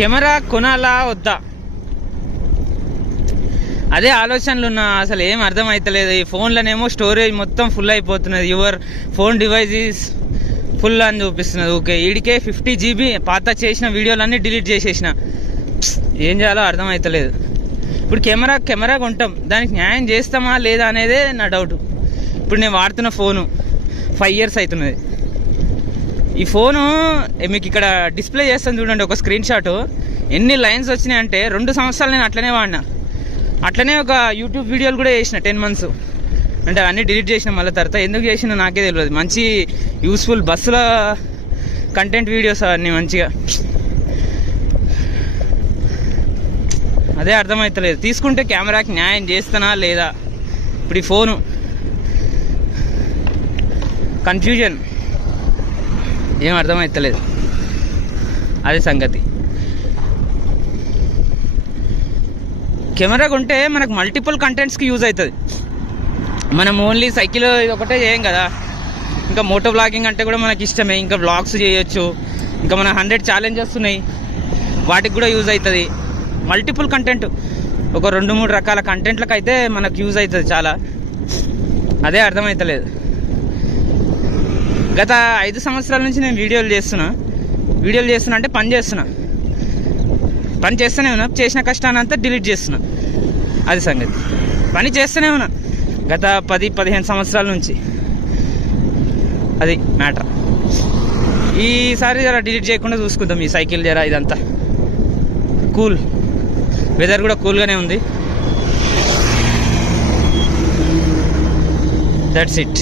Camera కొనాలా వద్దా అదే ఆలోచనలు ఉన్నా. అసలు ఏం అర్థమవుతలేదు. ఈ ఫోన్లోనేమో స్టోరేజ్ మొత్తం ఫుల్ అయిపోతున్నది. Your phone device is full అని చూపిస్తున్నది. ఓకే, ఈడికే 50 GB పాత చేసిన వీడియోలన్నీ డిలీట్ చేసేసిన. ఏం చేయాలో అర్థమవుతలేదు. ఇప్పుడు కెమెరా కొంటాం, దానికి న్యాయం చేస్తామా లేదా అనేదే నా డౌట్. ఇప్పుడు నేను వాడుతున్న ఫోను 5 years అవుతున్నది. ఈ ఫోను మీకు ఇక్కడ డిస్ప్లే చేస్తాను చూడండి, ఒక స్క్రీన్ షాట్. ఎన్ని లైన్స్ వచ్చినాయంటే 2 సంవత్సరాలు నేను అట్లనే వాడినా. అట్లనే ఒక యూట్యూబ్ వీడియోలు కూడా చేసిన 10 months. అంటే అన్నీ డిలీట్ చేసిన. మళ్ళీ తర్వాత ఎందుకు చేసినా నాకే తెలియదు. మంచి యూస్ఫుల్ బస్సుల కంటెంట్ వీడియోస్ అన్నీ మంచిగా. అదే అర్థమవుతలేదు. తీసుకుంటే కెమెరాకి న్యాయం చేస్తానా లేదా. ఇప్పుడు ఈ ఫోను కన్ఫ్యూజన్, ఏం అర్థమవుతలేదు. అదే సంగతి. కెమెరా కొంటే మనకు మల్టిపుల్ కంటెంట్స్కి యూజ్ అవుతుంది. మనం ఓన్లీ సైకిల్ ఇది ఒకటే చేయం కదా, ఇంకా మోటో బ్లాగింగ్ అంటే కూడా మనకి ఇష్టమే. ఇంకా బ్లాగ్స్ చేయొచ్చు. ఇంకా మన 100 ఛాలెంజెస్ ఉన్నాయి, వాటికి కూడా యూజ్ అవుతుంది. మల్టిపుల్ కంటెంట్, ఒక 2-3 రకాల కంటెంట్లకు అయితే మనకు యూజ్ అవుతుంది చాలా. అదే అర్థమవుతలేదు. గత 5 సంవత్సరాల నుంచి నేను వీడియోలు చేస్తున్నా అంటే పని చేస్తూనే ఉన్నా. చేసిన కష్టాన్ని అంతా డిలీట్ చేస్తున్నా. అది సంగతి. పని చేస్తూనే ఉన్నా గత 10-15 సంవత్సరాల నుంచి. అది మ్యాటర్. ఈసారి జర డిలీట్ చేయకుండా చూసుకుందాం. ఈ సైకిల్ జర ఇదంతా కూల్. వెదర్ కూడా కూల్గానే ఉంది. That's it.